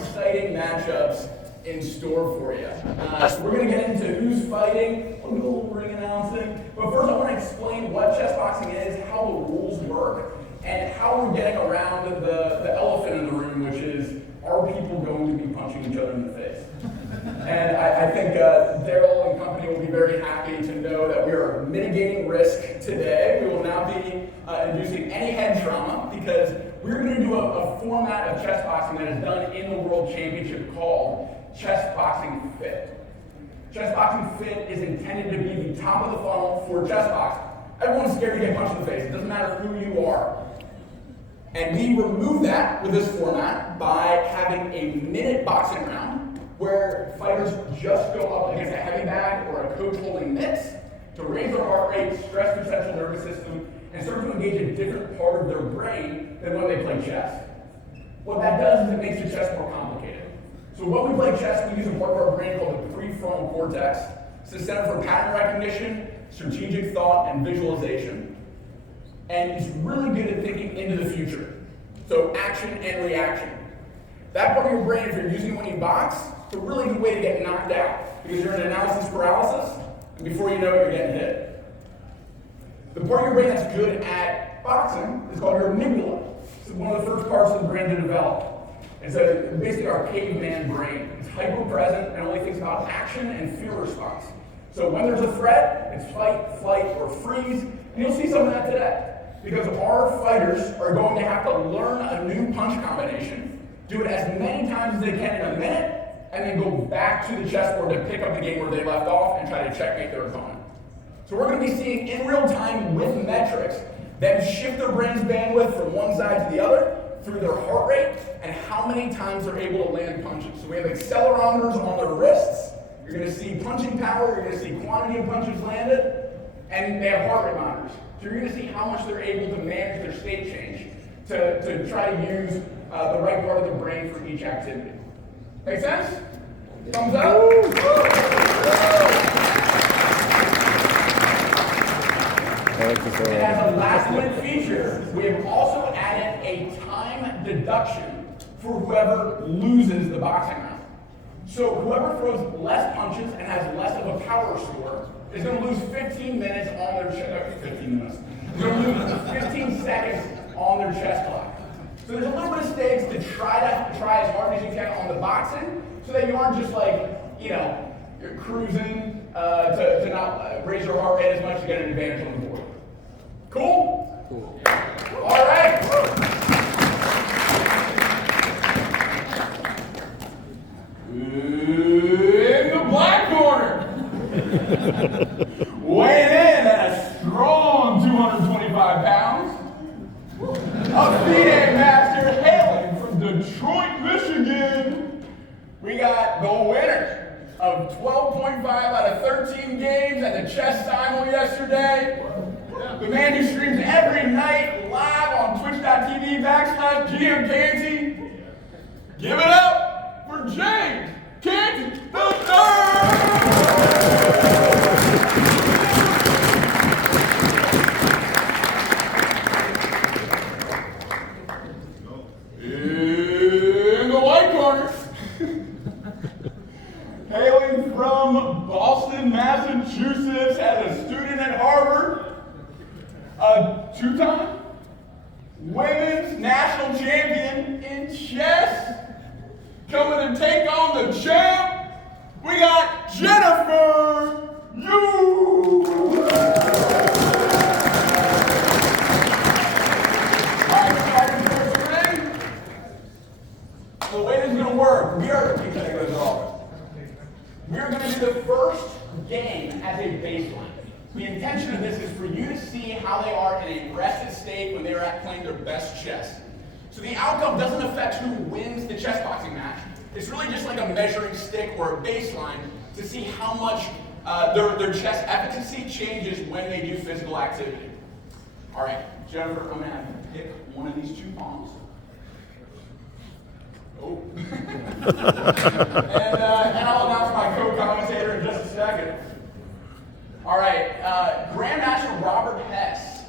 exciting matchups in store for you. So we're going to get into who's fighting, a little ring announcing. But first I want to explain what chess boxing is, how the rules work, and how we're getting around the elephant in the room, which is, are people going to be punching each other in the face? And I think Daryl and company will be very happy to know that we are mitigating risk today. We will not be inducing any head trauma because we're going to do a format of chess boxing that is done in the World Championship called Chess Boxing Fit. Chess Boxing Fit is intended to be the top of the funnel for chess boxing. Everyone's scared to get punched in the face. It doesn't matter who you are. And we remove that with this format by having a minute boxing round where fighters just go up against a heavy bag or a coach holding mitts to raise their heart rate, stress their central nervous system, and start to engage a different part of their brain than when they play chess. What that does is it makes the chess more complicated. So when we play chess, we use a part of our brain called the prefrontal cortex. It's the center for pattern recognition, strategic thought, and visualization. And it's really good at thinking into the future. So action and reaction. That part of your brain, if you're using it when you box, it's a really good way to get knocked out because you're in analysis paralysis, and before you know it, you're getting hit. The part of your brain that's good at boxing is called your amygdala. It's one of the first parts of the brain to develop. It's basically our caveman brain. It's hyper-present and only thinks about action and fear response. So when there's a threat, it's fight, flight, or freeze, and you'll see some of that today. Because our fighters are going to have to learn a new punch combination, do it as many times as they can in a minute, and then go back to the chessboard to pick up the game where they left off and try to checkmate their opponent. So we're going to be seeing in real time with metrics them shift their brain's bandwidth from one side to the other through their heart rate and how many times they're able to land punches. So we have accelerometers on their wrists. You're going to see punching power, you're going to see quantity of punches landed, and they have heart rate monitors. So you're going to see how much they're able to manage their state change to try to use the right part of the brain for each activity. Make sense? Thumbs up? And as a last minute feature, we have also added a time deduction for whoever loses the boxing round. So whoever throws less punches and has less of a power score is going to lose 15 minutes on their chess. 15 minutes. They're going to lose 15 seconds on their chess clock. So there's a little bit of stakes to try as hard as you can on the boxing, so that you aren't just like, you're cruising to not raise your heart rate as much to get an advantage on the board. Cool? Cool. All right. In the black corner, weighing in at a strong 225 pounds, a FIDE master hailing from Detroit, Michigan. We got the winner of 12.5 out of 13 games at the Chess Simul yesterday. The man who streams every night live on twitch.tv/GM Canty. Give it up for James Canty the Third! In the white corner, hailing from Boston, Massachusetts, as a student at Harvard, a two-time women's national champion in chess, coming to take on the champ, we got Jennifer Yu. The way this is going to work, we are going to do the first game as a baseline. The intention of this is for you to see how they are in a rested state when they are playing their best chess. So the outcome doesn't affect who wins the chess boxing match. It's really just like a measuring stick or a baseline to see how much their chess efficacy changes when they do physical activity. All right, Jennifer, I'm going to have you pick one of these two pawns. Oh. and I'll announce my co-commentator in just a second. All right, Grandmaster Robert Hess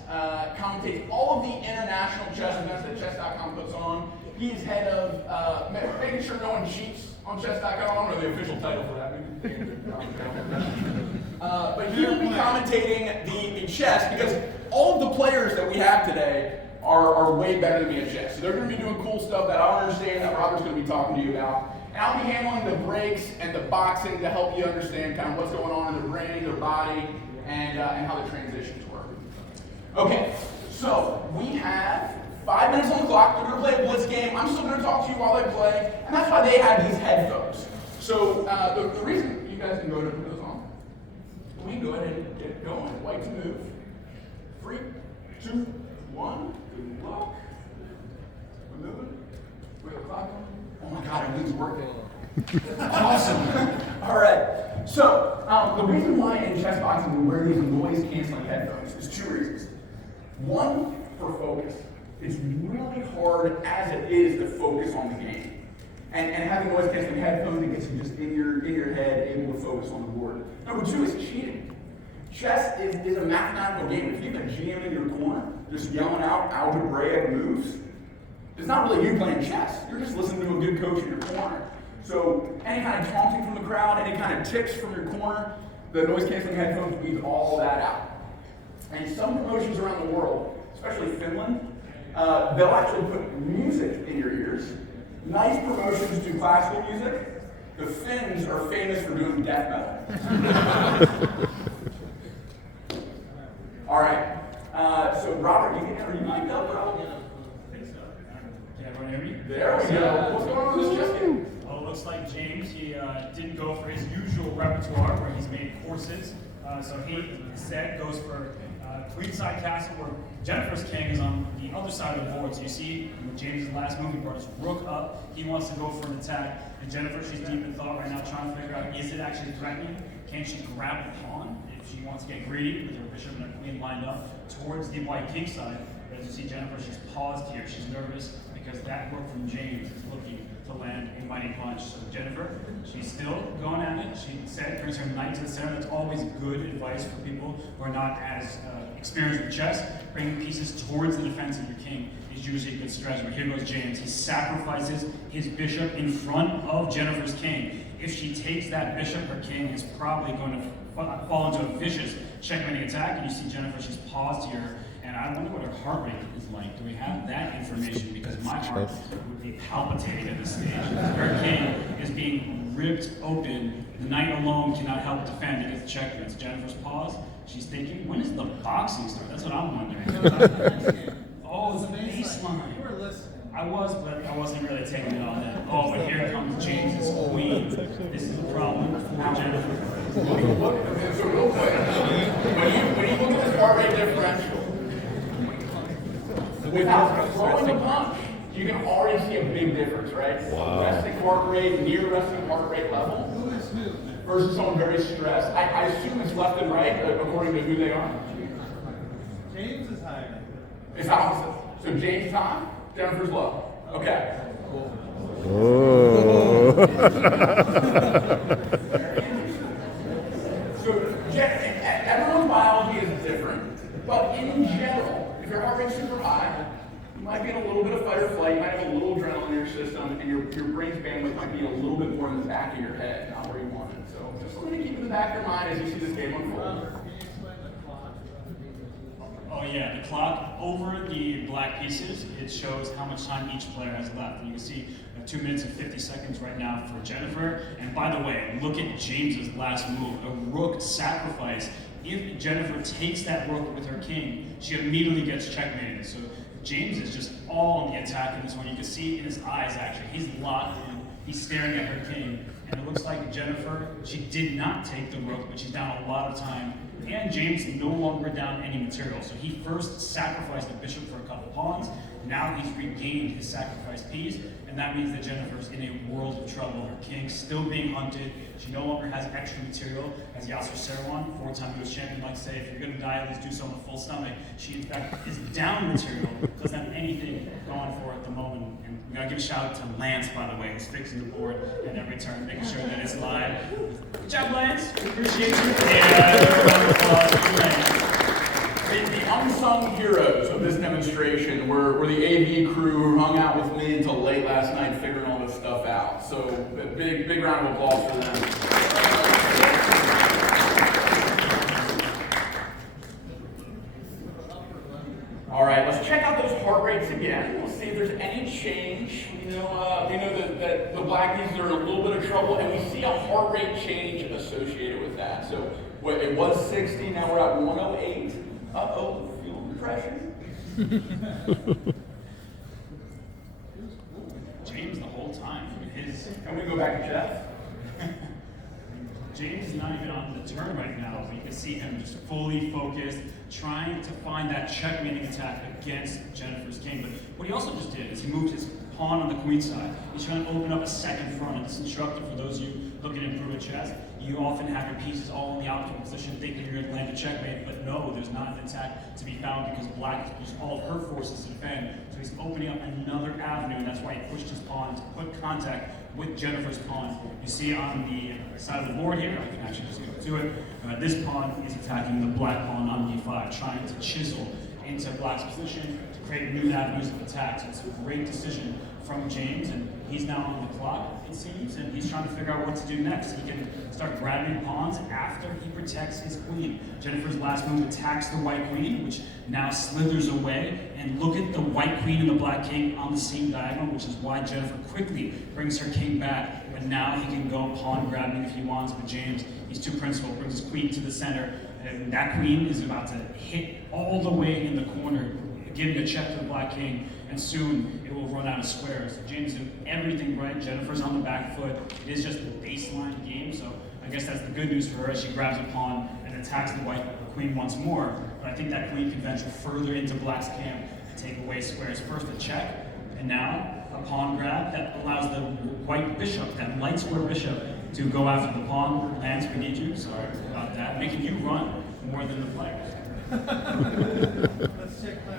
commentates all of the international chess events that chess.com puts on. He is head of making sure no one cheats on chess.com. I don't know the official title for that. But he will be commentating the chess because all of the players that we have today are way better than me at chess. So they're going to be doing cool stuff that I don't understand that Robert's going to be talking to you about. And I'll be handling the breaks and the boxing to help you understand kind of what's going on in their brain, their body, and how the transitions work. Okay, so we have 5 minutes on the clock. We're going to play a blitz game. I'm still going to talk to you while they play, and that's why they have these headphones. So the reason you guys can go ahead and put those on, we can go ahead and get going. White to move. 3, 2, 1. Good luck. We're moving. We have a clock on. Oh my God, everything's working. Awesome. All right. So the reason why in chess boxing we wear these noise-canceling headphones is 2 reasons. One, for focus. It's really hard as it is to focus on the game. And having noise-canceling headphones, it gets you just in your head, able to focus on the board. Number 2 is cheating. Chess is a mathematical game. If you have a GM in your corner, just yelling out algebraic moves, it's not really you playing chess. You're just listening to a good coach in your corner. So any kind of taunting from the crowd, any kind of tics from your corner, the noise-canceling headphones weed all that out. And some promotions around the world, especially Finland, they'll actually put music in your ears. Nice promotions do classical music. The Finns are famous for doing death metal. All right. So Robert, are you mic'd up, bro? I think so. Can everyone hear me? There we go. What's going on with this chess game? Well, it looks like James, he didn't go for his usual repertoire where he's made courses. So he instead goes for queenside castle where Jennifer's king is on the other side of the board. So you see James's last move, he brought his rook up. He wants to go for an attack. And Jennifer, she's deep in thought right now, trying to figure out, is it actually threatening? Can she grab the pawn if she wants to get greedy with her bishop and her queen lined up towards the white king side? But as you see Jennifer, she's paused here. She's nervous because that rook from James is looking to land a mighty punch. So Jennifer, she's still going at it. She said, brings her knight to the center. That's always good advice for people who are not as experienced with chess. Bringing pieces towards the defense of your king is usually a good strategy. But here goes James. He sacrifices his bishop in front of Jennifer's king. If she takes that bishop, her king is probably going to fall into a vicious checkmating attack. And you see Jennifer, she's paused here. And I wonder what her heart rate is like. Do we have that information? Because my heart would be palpitating at this stage. Her king is being ripped open. The knight alone cannot help defend against checkmates. Jennifer's pause. She's thinking, when does the boxing start? That's what I'm wondering. Oh, the baseline. You were listening. I was, but I wasn't really taking it all in. Oh, but here comes James's queen. This is a problem for Jennifer. So real quick, when you look at this heart rate differential, without throwing the punch, you can already see a big difference, right? Wow. Resting heart rate, near resting heart rate level, Who is who? versus someone very stressed. I assume it's left and right according to who they are. James is higher. It's opposite. So James is high, Jennifer's low. Okay. Oh. So everyone's biology is different, but in general, if your heart rate's super high, you might be in a little bit of fight or flight, you might have a little adrenaline in your system, and your brain's bandwidth might be a little bit more in the back of your head, not where you want it. So just something to keep in the back of your mind as you see this game unfold. Can you explain the clock? Oh yeah, the clock over the black pieces, it shows how much time each player has left. And you can see 2 minutes and 50 seconds right now for Jennifer. And by the way, look at James's last move, a rook sacrifice. If Jennifer takes that rook with her king, she immediately gets checkmated. So James is just all on the attack in this one. You can see in his eyes actually, he's locked in, he's staring at her king. And it looks like Jennifer, she did not take the rook, but she's down a lot of time. And James no longer down any material. So he first sacrificed the bishop for a couple pawns. Now he's regained his sacrificed piece. And that means that Jennifer's in a world of trouble. Her king's still being hunted. She no longer has extra material. As Yasser Seirawan, 4-time US champion, likes to say, if you're going to die, at least do so on a full stomach. She, in fact, is down material. Doesn't have anything going for her at the moment. And we got to give a shout out to Lance, by the way, who's fixing the board at every turn, making sure that it's live. Good job, Lance. We appreciate you. Yeah, round of applause for Lance. The unsung heroes of this demonstration were the AV crew who hung out with me until late last night figuring all this stuff out. So big round of applause for them. All right, let's check out those heart rates again. We'll see if there's any change. We know that the blackies are in a little bit of trouble, and we see a heart rate change associated with that. So it was 60, now we're at 108. Uh-oh, feel the pressure. James the whole time. Can we go back to Jeff? James is not even on the turn right now, but you can see him just fully focused, trying to find that checkmating attack against Jennifer's king. But what he also just did is he moved his pawn on the queen side. He's trying to open up a second front. And it's instructive for those of you looking to improve a chess. You often have your pieces all in the optimal position, thinking you're going to land a checkmate, but no, there's not an attack to be found because black has used all of her forces to defend. So he's opening up another avenue, and that's why he pushed his pawn to put contact with Jennifer's pawn. You see on the side of the board here, I can actually just go to it, this pawn is attacking the black pawn on d5, trying to chisel into black's position to create new avenues of attack. So it's a great decision from James, and he's now on the clock, it seems, and he's trying to figure out what to do next. He can start grabbing pawns after he protects his queen. Jennifer's last move attacks the white queen, which now slithers away, and look at the white queen and the black king on the same diagonal, which is why Jennifer quickly brings her king back, but now he can go pawn grabbing if he wants, but James, he's too principled, brings his queen to the center, and that queen is about to hit all the way in the corner, giving a check to the black king, and soon it will run out of squares. James did everything right. Jennifer's on the back foot. It is just a baseline game, so I guess that's the good news for her as she grabs a pawn and attacks the white queen once more. But I think that queen can venture further into black's camp and take away squares. First a check, and now a pawn grab that allows the white bishop, that light square bishop, to go after the pawn. Lance, we need you. Sorry about that. Making you run more than the players. Let's check my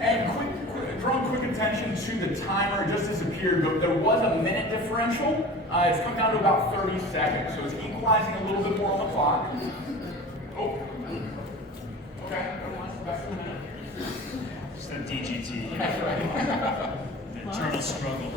And drawing quick attention to the timer, it just disappeared, but there was a minute differential. It's come down to about 30 seconds, so it's equalizing a little bit more on the clock. Oh, okay, that's a minute. Just that DGT. That's right. Eternal struggle.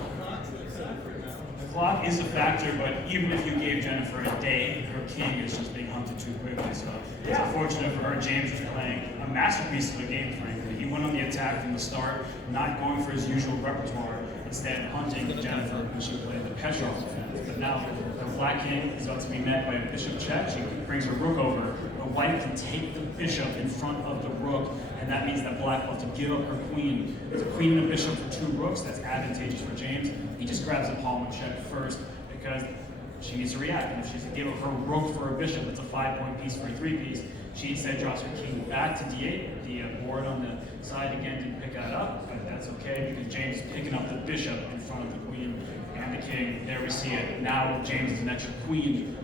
The clock is a factor, but even if you gave Jennifer a day, her king is just being hunted too quickly. So it's unfortunate for her. James was playing a masterpiece of a game, frankly. He went on the attack from the start, not going for his usual repertoire, instead hunting Jennifer, who should play the Petrov defense. But now the black king is about to be met by a bishop check. She brings her rook over. The white can take the bishop in front of the rook, and that means that black will have to give up her queen. It's a queen and a bishop for two rooks. That's advantageous for James. He just grabs the pawn with check first because she needs to react. And if she's to give up her rook for a bishop, it's a 5-point piece for a 3-piece. She instead drops her king back to d8. The board on the side again didn't pick that up, but that's okay because James is picking up the bishop in front of the queen and the king. There we see it. Now James is an extra queen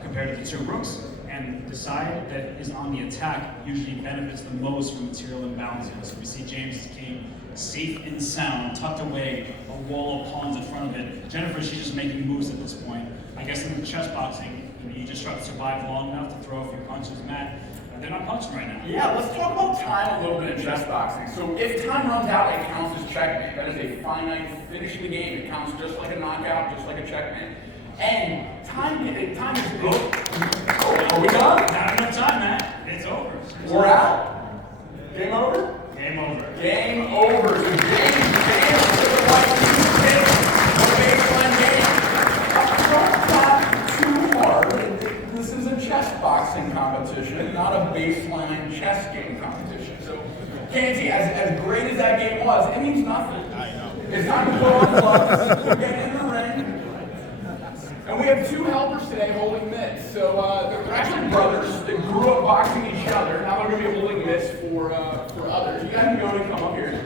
compared to the two rooks. And the side that is on the attack usually benefits the most from material imbalances. So we see James' king safe and sound, tucked away, a wall of pawns in front of it. Jennifer, she's just making moves at this point. I guess in the chess boxing, you just try to survive long enough to throw a few punches. Matt, they're not punching right now. Yeah, let's talk about time a little bit in chess boxing. So if time runs out, it counts as checkmate. That is a finite finish of the game. It counts just like a knockout, just like a checkmate. And time is good. Are we done? Not enough time, Matt. It's over. We're out. Game over? Game over. Game over. So James to the white pick a baseline game. Don't clap too hard. This is a chess boxing competition, not a baseline chess game competition. So, Kenzie, as great as that game was, it means nothing. I know. It's time to put on gloves, get in the ring. And we have two helpers today holding mitts. So they're actually brothers that grew up boxing each other. Now they're going to be holding mitts for others. You guys can go and come up here.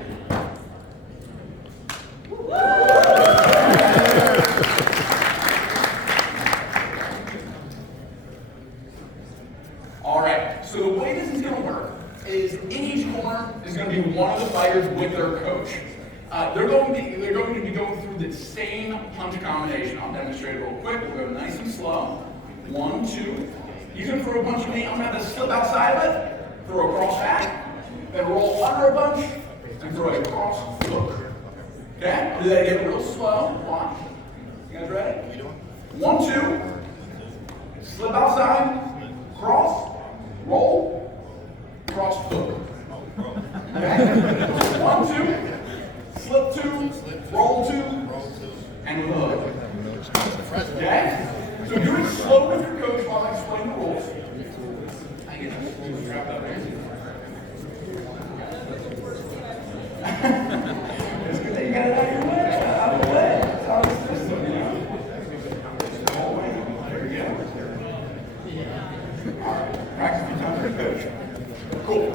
All right. So the way this is going to work is in each corner is going to be one of the fighters with their coach. They're going to be going through the same punch combination. I'll demonstrate it real quick. We'll go nice and slow. 1, 2, He's going to throw a punch at me. I'm going to have to slip outside of it, throw a cross back, then roll under a punch, and throw a cross hook. Okay? I'll do that again real slow. Watch. You guys ready? 1, 2. Slip outside, cross, roll, cross hook. Okay? 1, 2. Slip 2, roll 2, and with a hook. Okay? So do it slow with your coach while I explain the rules. I get it. Wrap up there. It's good that you got it out of your way. Out of the way. It's out of the system, you know? There we go. Alright. Practice a few times with your coach. Cool.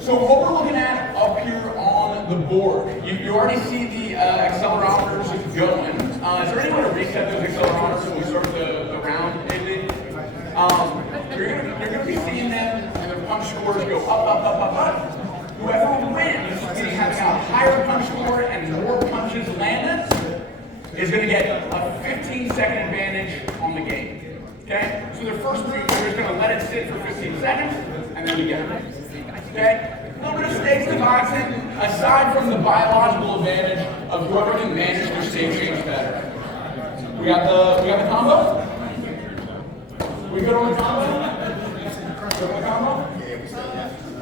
So what we're looking at up here on the board, you already see the accelerometers going. Is there any way to reset those accelerometers when we start the round, maybe? You're going to be seeing them and their punch scores go up. Whoever wins, meaning having a higher punch score and more punches landed, is going to get a 15-second advantage on the game. Okay? So their first move, they're just going to let it sit for 15 seconds, and then we get it. Okay? A little bit of stakes in boxing, aside from the biological advantage of whoever can manage their stage change better. We got the combo? We good on the combo? Good on the combo?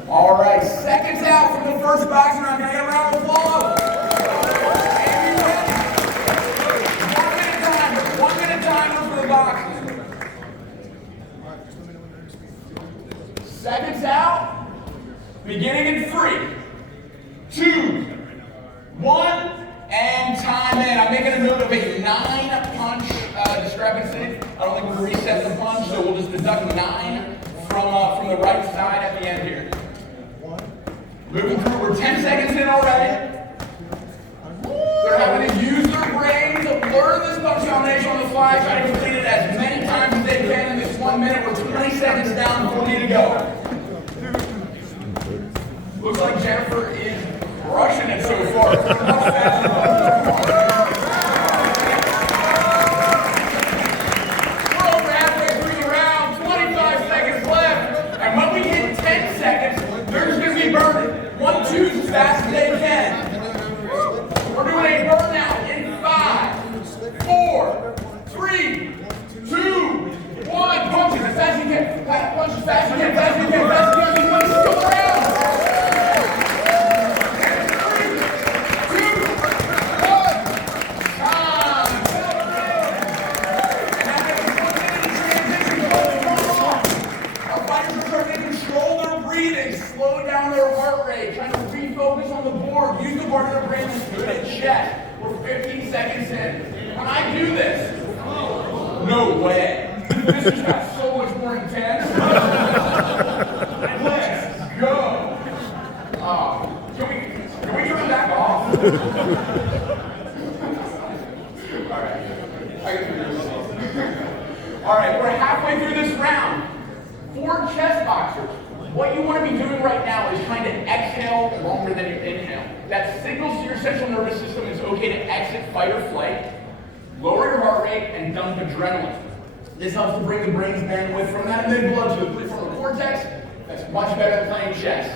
All right, seconds out from the first boxing round. Can I get a round of applause? And you ready? 1 minute timer for the boxing. Seconds out. Beginning in 3, 2, 1, and time in. I'm making a note of a 9-punch discrepancy. I don't think we'll reset the punch, so we'll just deduct 9 from the right side at the end here. Moving through, we're 10 seconds in already. They're having to use their brain to learn this punch combination on the fly, try to complete it as many times as they can in this 1 minute. We're 20 seconds down before we need to go. Looks like Jennifer is crushing it so far. We're over halfway through the round, 25 seconds left. And when we hit 10 seconds, they're just going to be burning 1, 2 as fast as they can. We're doing a burnout in 5, 4, 3, 2, 1. Punches as fast as you can. Punch as fast as you can. Fast as you can. Fast as you can. Punch still around. Slow down their heart rate, trying to refocus on the board, use the part of their brain that's good at chess. We're 15 seconds in. When I do this, no way. This just got so much more intense. Let's go. Can we turn it back off? All right, we're halfway through this round. For chess boxers, what you want to be doing right now is trying to exhale longer than you inhale. That signals to your central nervous system it's okay to exit fight or flight, lower your heart rate, and dump adrenaline. This helps to bring the brain's bandwidth from that amygdala to the prefrontal cortex. That's much better than playing chess.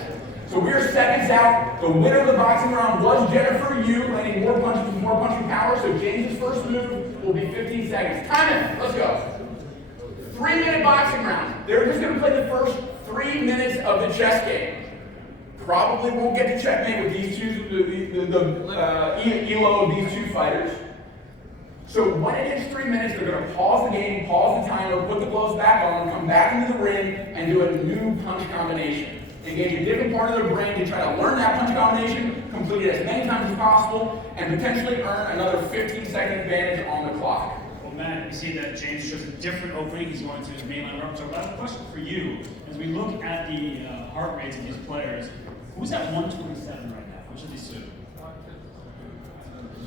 So we're seconds out. The winner of the boxing round was Jennifer Yu, landing more punches with more punching power. So James's first move will be 15 seconds. Time in. Let's go. 3-minute boxing round. They're just going to play the first 3 minutes of the chess game. Probably won't get to checkmate with these two, the elo of these two fighters. So when it hits 3 minutes, they're going to pause the game, pause the timer, put the gloves back on, come back into the ring, and do a new punch combination. Engage a different part of their brain to try to learn that punch combination, complete it as many times as possible, and potentially earn another 15-second advantage on the clock. Well, Matt, you see that James chose a different opening. He's going to his mainline repertoire. But I have a question for you. As we look at the heart rates of these players, who's at 127 right now? Which of these two?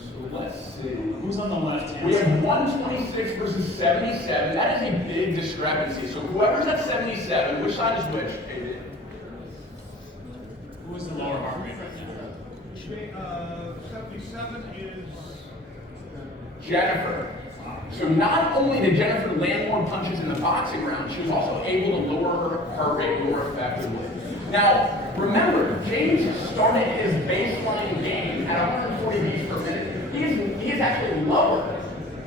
So let's see. Who's on the left hand? We have 126 versus 77. That is a big discrepancy. So whoever's at 77, which side is which? Who is the lower heart rate right now? 77 is Jennifer. So not only did Jennifer land more punches in the boxing round, she was also able to lower her heart rate more effectively. Now, remember, James started his baseline game at 140 beats per minute. He is actually lower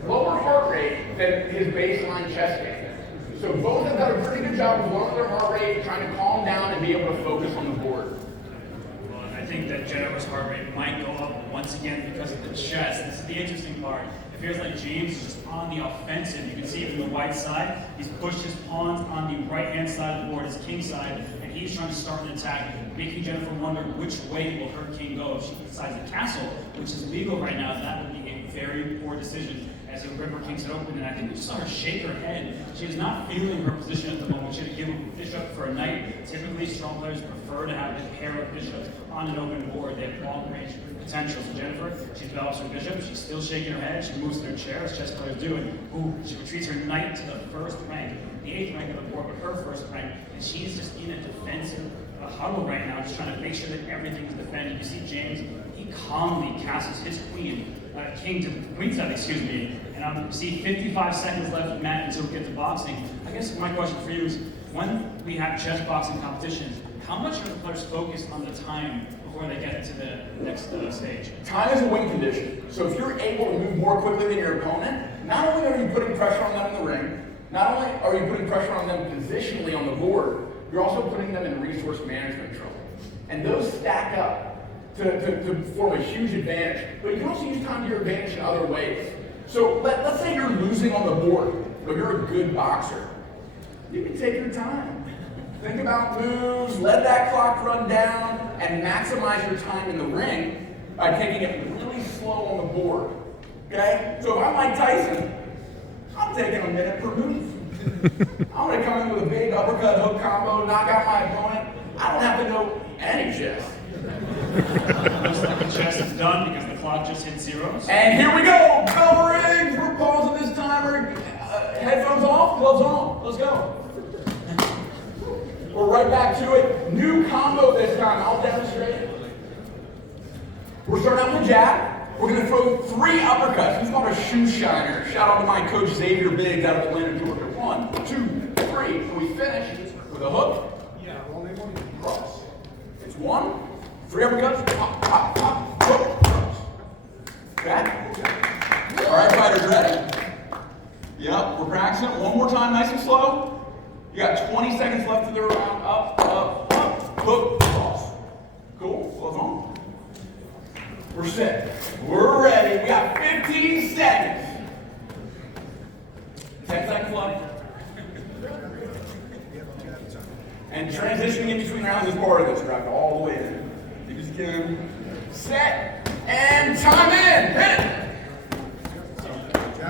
heart rate than his baseline chest game. So both have done a pretty good job of lowering their heart rate, trying to calm down and be able to focus on the board. Well, I think that Jennifer's heart rate might go up once again because of the chest. This is the interesting part. It feels like James is just on the offensive. You can see it from the white side. He's pushed his pawns on the right-hand side of the board, his king side, and he's trying to start an attack, making Jennifer wonder which way will her king go if she decides to castle, which is legal right now. That would be a very poor decision as the river kings it open, and I think we just saw her shake her head. She is not feeling her position at the moment. She had to give a bishop for a knight. Typically, strong players prefer to have a pair of bishops on an open board. They have long-range potential. So Jennifer, she develops her bishop. She's still shaking her head. She moves to her chair, as chess players do, and she retreats her knight to the first rank, the 8th rank of the board, but her first rank, and she's just in a defensive huddle right now, just trying to make sure that everything is defended. You see James, he calmly castles his king to queenside, excuse me, and I see 55 seconds left, Matt, until we get to boxing. I guess my question for you is, when we have chess boxing competitions, how much are the players focused on the time before they get to the next stage? Time is a win condition. So if you're able to move more quickly than your opponent, not only are you putting pressure on them in the ring, not only are you putting pressure on them positionally on the board, you're also putting them in resource management trouble. And those stack up to form a huge advantage. But you can also use time to your advantage in other ways. So let's say you're losing on the board, but you're a good boxer. You can take your time. Think about moves, let that clock run down, and maximize your time in the ring by taking it really slow on the board. Okay? So if I'm Mike Tyson, I'm taking a minute per move. I'm going to come in with a big uppercut hook combo, knock out my opponent. I don't have to know any chess. Looks like the chess is done because the clock just hit zeros. And here we go. Bell rings. We're pausing this timer. Headphones off, gloves on. Let's go. We're right back to it. New combo this time. I'll demonstrate it. We're starting out with a jab. We're going to throw 3 uppercuts. He's called a shoe shiner. Shout out to my coach Xavier Biggs out of Atlanta, Georgia. 1, 2, 3. And we finish with a hook. Cross. It's 1, 3 uppercuts. Pop, pop, pop, hook, cross. Okay? All right, fighters, ready? Yep, we're practicing it. One more time, nice and slow. You got 20 seconds left of the round. Up, up, up, hook, cross. Cool, gloves on. We're set. We're ready. We got 15 seconds. 10 seconds left. And transitioning in between rounds is part of this. Drive all the way in. Deep as you can. Set. And time in. Hit it.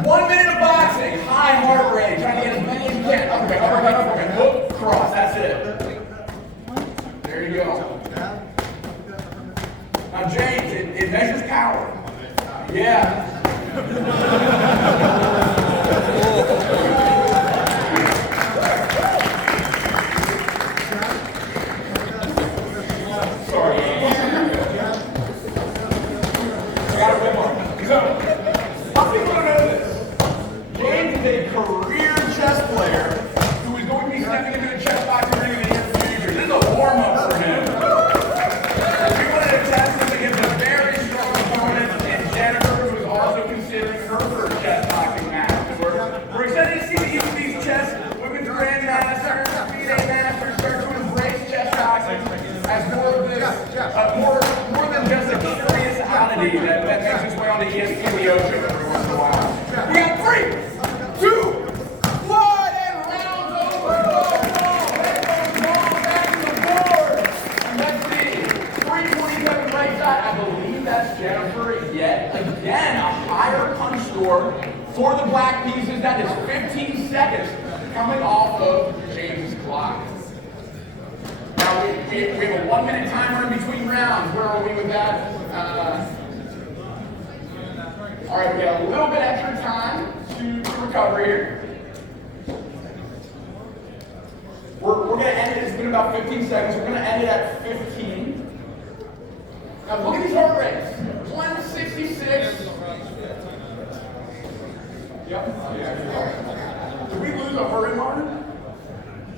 1 minute of boxing. High heart rate. Trying to get as many as you can. Uppercut, uppercut, uppercut. Hook, cross. That's it. There you go. Now, James, it measures power. Yeah. Sorry. I got a whip on. So, how people don't know this? James is a career chess player who is going to be stepping into the chess boxing ring in the near future. This is a warm-up for him. We wanted to test him against a very strong opponent, and Jennifer, who is also considering her first chess boxing match. We're excited to see each of these chess women's grandmasters, FIDE masters start to embrace chess boxing as more of this, more than just a curious oddity that makes its way onto ESPN the Ocho every once in a while. We got 3, 2, 1, and rounds over. Back to the board. And let's see. 327 right side. I believe that's Jennifer yet again. A higher punch score for the black pieces. That is 15 seconds coming off of James' clock. Now we have a 1 minute timer in between rounds. Where are we with that? All right, we got a little bit extra time to recover here. We're going to end it. It's been about 15 seconds. We're going to end it at 15. Now look at these heart rates. 166. Yep. Yeah. Did we lose a hurry monitor?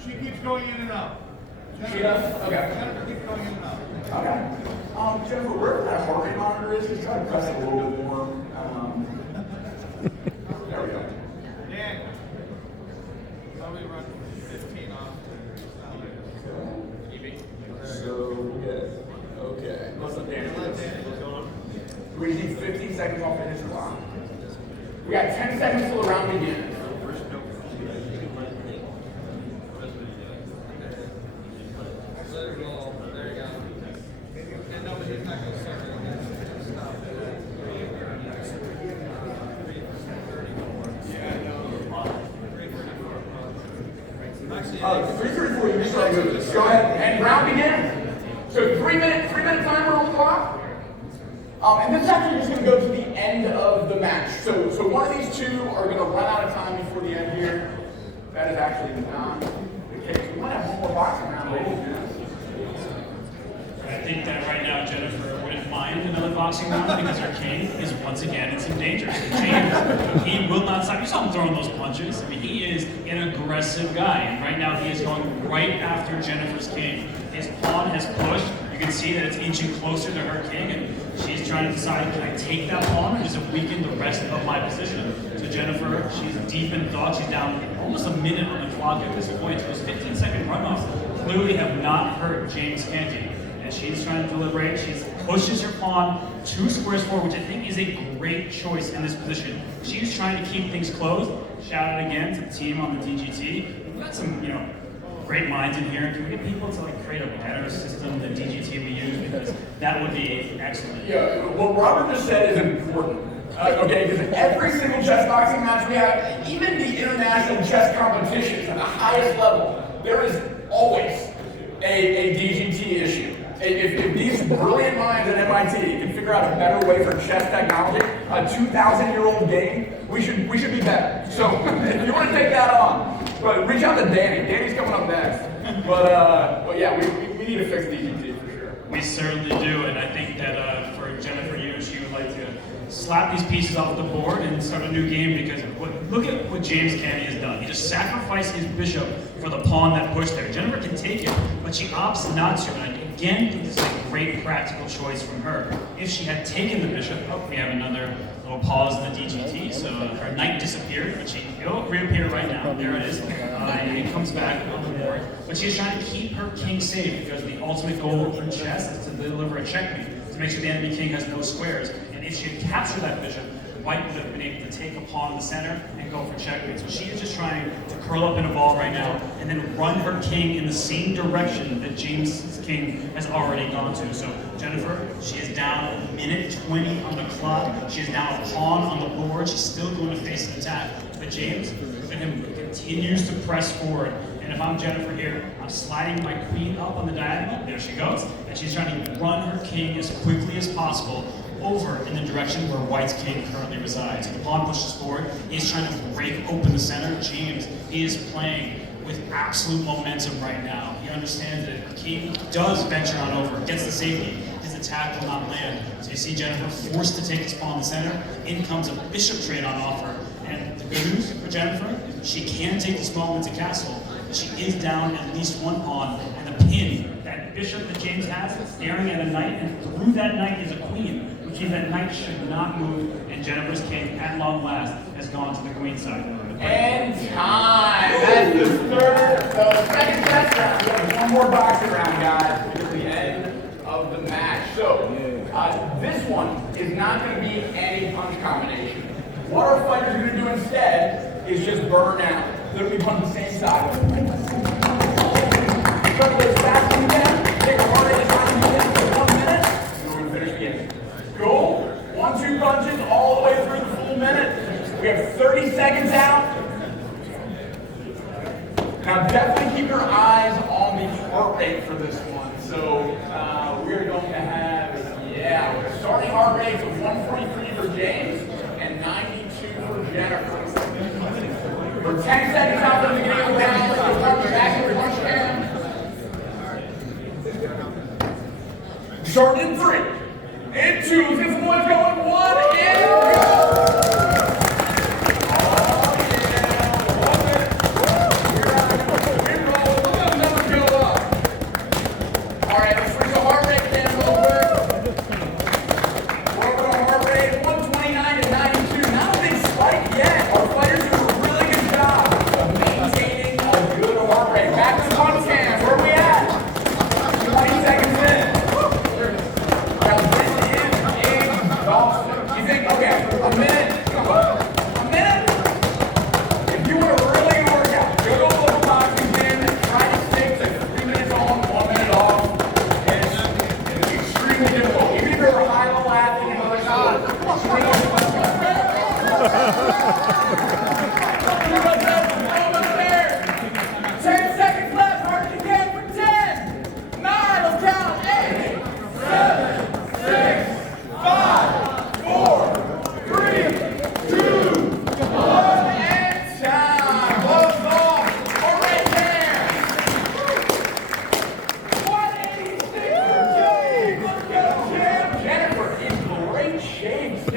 She keeps going in and out. She does? Okay. Jennifer keeps going in and out. Okay. Jennifer, wherever that heart rate monitor is, just try to press it a little bit more. There we go. Dan. Tell me run 15 off. So good. Okay. What's up, Danny? What's going on? We need 15 seconds off finish clock. We got 10 seconds till the round begins. There you go. And nobody's not going to start it. Stop it. Actually, 3:34. You just like go ahead and round begins. So 3-minute timer on the clock. And this is actually just going to go to the end of the match. So one of these two are going to run out of time before the end here. That is actually not the case. We might have one more boxing round, ladies and gentlemen. I think that right now Jennifer wouldn't mind another boxing round because her king is once again in some danger. So James, he will not stop. You saw him throwing those punches. I mean, he is an aggressive guy, and right now he is going right after Jennifer's king. His pawn has pushed. You can see that it's inching closer to her king, and she's trying to decide, can I take that pawn or does it weaken the rest of my position? So Jennifer, she's deep in thought. She's down almost a minute on the clock at this point. So those 15-second runoffs clearly have not hurt James' Canty. She's trying to deliberate. She pushes her pawn 2 squares forward, which I think is a great choice in this position. She's trying to keep things closed. Shout out again to the team on the DGT. We've got some, great minds in here. Can we get people to create a better system than DGT we use? Because that would be excellent. Yeah, what Robert just said is important. Okay, because every single chess boxing match we have, even the international chess competitions at the highest level, there is always a DGT issue. If these brilliant minds at MIT can figure out a better way for chess technology, a 2,000-year-old game, we should be better. So if you want to take that on, but reach out to Danny. Danny's coming up next. But yeah, we need to fix DGT for sure. We certainly do, and I think that for Jennifer Yu, she would like to slap these pieces off the board and start a new game because look at what James Canty has done. He just sacrificed his bishop for the pawn that pushed there. Jennifer can take it, but she opts not to, and I again think this is a great practical choice from her. If she had taken the bishop, we have another little pause in the DGT, so her knight disappeared, but it'll reappear right now. There it is. It comes back on the board. But she's trying to keep her king safe because the ultimate goal in chess is to deliver a checkmate, to make sure the enemy king has no squares. And if she had captured that bishop, White would have been able to take a pawn in the center and go for checkmate. So she is just trying to curl up in a ball right now and then run her king in the same direction that James' king has already gone to. So Jennifer, she is down a minute 20 on the clock. She is now a pawn on the board. She's still going to face an attack. But James, look at him, continues to press forward. And if I'm Jennifer here, I'm sliding my queen up on the diagonal. There she goes. And she's trying to run her king as quickly as possible over in the direction where White's king currently resides. The pawn pushes forward. He's trying to break open the center. James, he is playing with absolute momentum right now. He understands that if the king does venture on over, gets the safety, his attack will not land. So you see Jennifer forced to take this pawn in the center. In comes a bishop trade on offer. And the good news for Jennifer, she can take this moment to castle. But she is down at least one pawn, and the pin, that bishop that James has, staring at a knight, and through that knight is a queen. Which means that knight should not move, and Jennifer's king, at long last, has gone to the queen side. And time! That's the second test round. We have one more boxing round, guys, to the end of the match. So, this one is not going to be any punch combination. What our fighters are going to do instead is just burn out. Literally on the same side. Try to go as fast as you can, take a hard as fast as you can for 1 minute, and we're going to finish the game. Cool. 1-2 punches all the way through the full minute. We have 30 seconds out. Now definitely keep your eyes on the heart rate for this one. So we're going to have, we're starting heart rates of 143 for James and 92 for Jennifer. We're 10 seconds out from the beginning of the round. Let's go punch back and punch down. Starting in 3. And 2, this one's going 1 and go!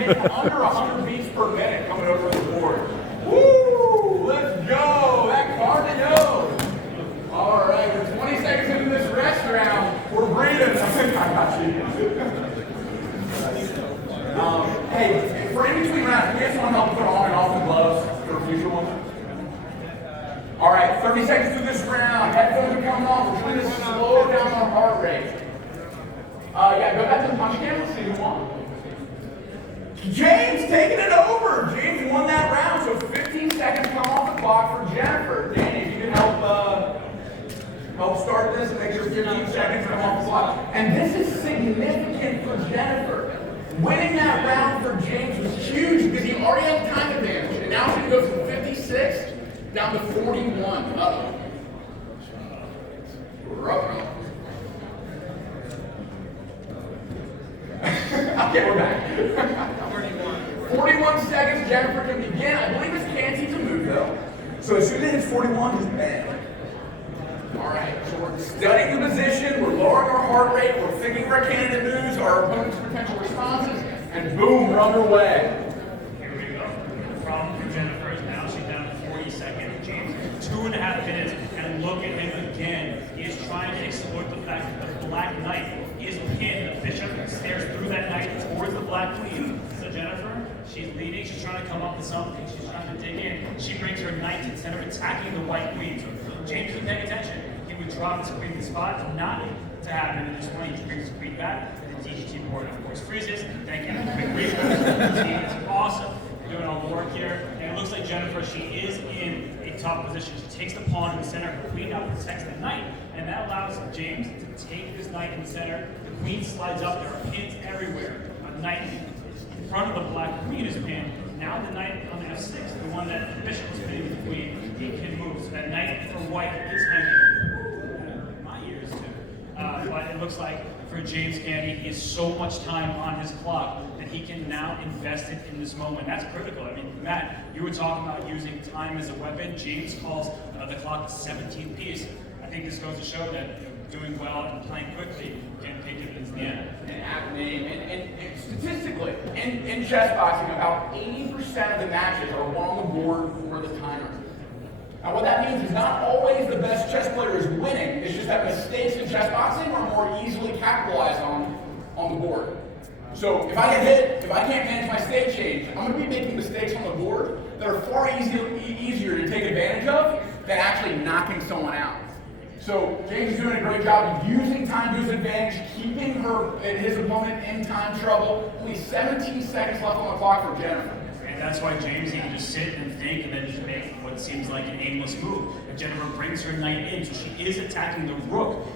getting under 100 beats per minute coming over the board. Woo! Let's go! That cardio! All right, we're 20 seconds into this rest round. We're breathing. I got you. Hey, for in between rounds, we just want to help put on and off the gloves for future ones. All right, 30 seconds through this round. Headphones are coming off. We're trying to slow down our heart rate. Yeah, go back to the punch cam. Let's see who won. James taking it over. James won that round, so 15 seconds come off the clock for Jennifer. Danny, if you can help start this and make sure 15 seconds come off the clock. And this is significant for Jennifer. Winning that round for James was huge because he already had time advantage. And now he's going to go from 56 down to 41. Uh-oh. Ruh-roh. Okay, we're back. 41 seconds, Jennifer can begin. I believe it's can't to move though. So as soon as it hits 41, just bang. Alright, so we're studying the position, we're lowering our heart rate, we're thinking of our candidate moves, our opponent's potential responses, and boom, we're underway. Here we go. The problem for Jennifer is now she's down to 40 seconds. James, 2.5 minutes, and look at him again. He is trying to exploit the fact that the Black Knight is pinned. The bishop stares through that knight towards the Black Queen. So Jennifer, she's leading, she's trying to come up with something, she's trying to dig in. She brings her knight instead of attacking the White Queen. So James isn't paying attention. He would drop his queen to the spot, not to happen in this one. He brings his queen back, and the DGT board, of course, freezes. Thank you for the quick replay. It's awesome. We're doing all the work here. And it looks like Jennifer, she is in a top position. She takes the pawn in the center. Her queen now protects the knight, and that allows James to take this knight in the center. The queen slides up. There are pins everywhere. A knight in front of the Black Queen is pinned. Now the knight on the f6, the one that the bishop is pinning with the queen, he can move. So that knight for white is hanging. My ears too. But it looks like for James Candy, he has so much time on his clock that he can now invest it in this moment. That's critical. I mean, Matt, you were talking about using time as a weapon. James calls the clock the 17th piece. I think this goes to show that doing well and playing quickly can pay dividends in the end. An apt name. And statistically, in chess boxing, about 80% of the matches are won on the board for the timer. Now what that means is not always the best chess player is winning, it's just that mistakes in chess boxing are more easily capitalized on the board. So if I get hit, if I can't manage my state change, I'm going to be making mistakes on the board that are far easier to take advantage of than actually knocking someone out. So James is doing a great job of using time to his advantage, keeping his opponent in time trouble. Only 17 seconds left on the clock for Jennifer. And that's why James, he can just sit and think and then just make what seems like an aimless move. And Jennifer brings her knight in, so she is attacking the rook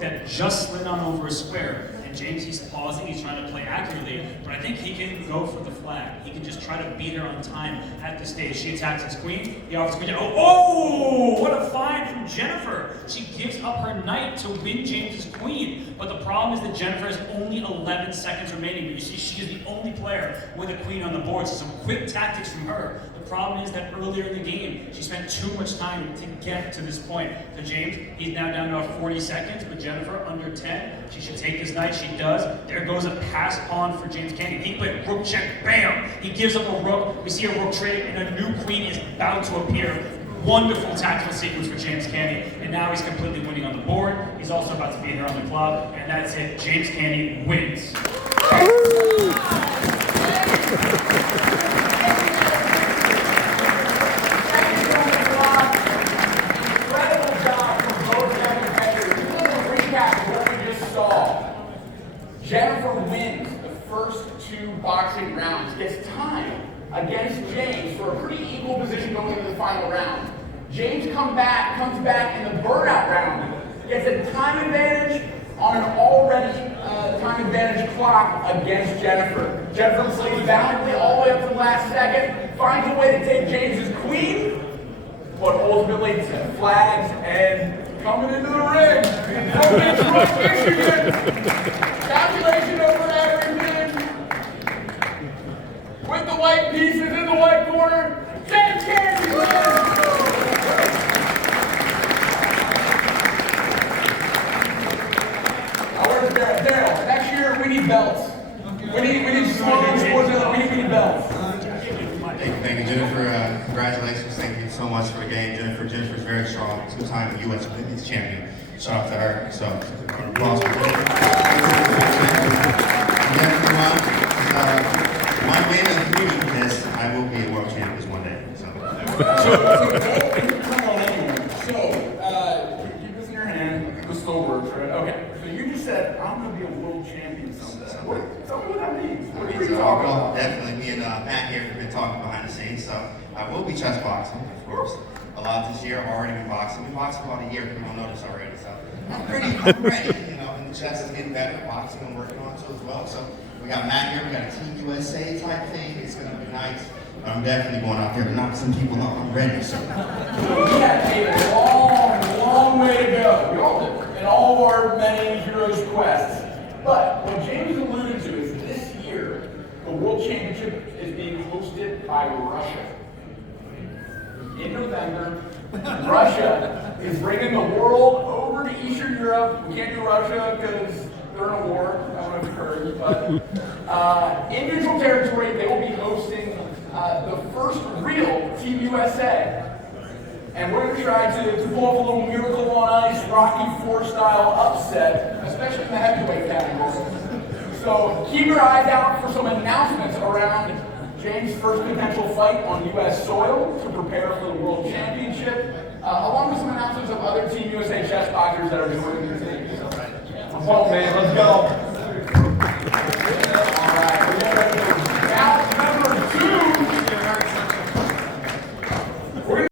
that just slid on over a square. And James, he's pausing, he's trying to play accurately, but I think he can go for the flag. He can just try to beat her on time at this stage. She attacks his queen, he offers queen. Oh, what a find from Jennifer! She gives up her knight to win James's queen. But the problem is that Jennifer has only 11 seconds remaining. But you see, she is the only player with a queen on the board, so some quick tactics from her. The problem is that earlier in the game, she spent too much time to get to this point. So James, he's now down to about 40 seconds, but Jennifer under 10. She should take this knight, she does. There goes a pass pawn for James Candy. He played rook check, bam! He gives up a rook, we see a rook trade, and a new queen is about to appear. Wonderful tactical sequence for James Candy, and now he's completely winning on the board. He's also about to beat her on the club, and that's it. James Candy wins. Jennifer wins the first 2 boxing rounds, gets time against James for a pretty equal position going into the final round. James comes back in the burnout round, gets a time advantage on an already time advantage clock against Jennifer. Jennifer plays valiantly all the way up to the last second, finds a way to take James's queen, but ultimately flags and coming into the ring from Detroit, Michigan. Calculation over everything. With the white pieces in the white corner, James Candy wins! Now where's Daryl? Next year we need belts. We need SLOAN sports. We need belts. Thank you, Jennifer. Congratulations. Thank you so much for the game, Jennifer. Jennifer's very strong, two-time U.S. Women's Champion. Shout out to her. So, applause for Jennifer. My way to community this, I will be a world champion one day. So, keep this in your hand. The still works, right? Okay. So you just said I'm going to be a world champion someday. Tell me what that means. What are you talking about? Definitely, me and Matt here have been talking behind the scenes. So I will be chess boxing, of course. A lot this year. I've already been boxing. Been boxing about a year. People don't know this already. So I'm ready. You know, and the chess is getting better. Boxing I'm working on too as well. So we got Matt here. We got a Team USA type thing. It's going to be nice. But I'm definitely going out there to knock some people out. I'm ready. So. We have a long way to go. We all do. In all of our many heroes quests. But what James alluded to is this year, the World Championship is being hosted by Russia. In November, Russia is bringing the world over to Eastern Europe. We can't do Russia because they're in a war. I don't know if you've heard, but in neutral territory, they will be hosting the first real Team USA. And we're going to try to pull off a little miracle on ice, Rocky IV style upset, especially in the heavyweight category. So keep your eyes out for some announcements around James' first potential fight on U.S. soil to prepare for the World Championship, along with some announcements of other Team USA chess boxers that are joining the team. Well, man, let's go.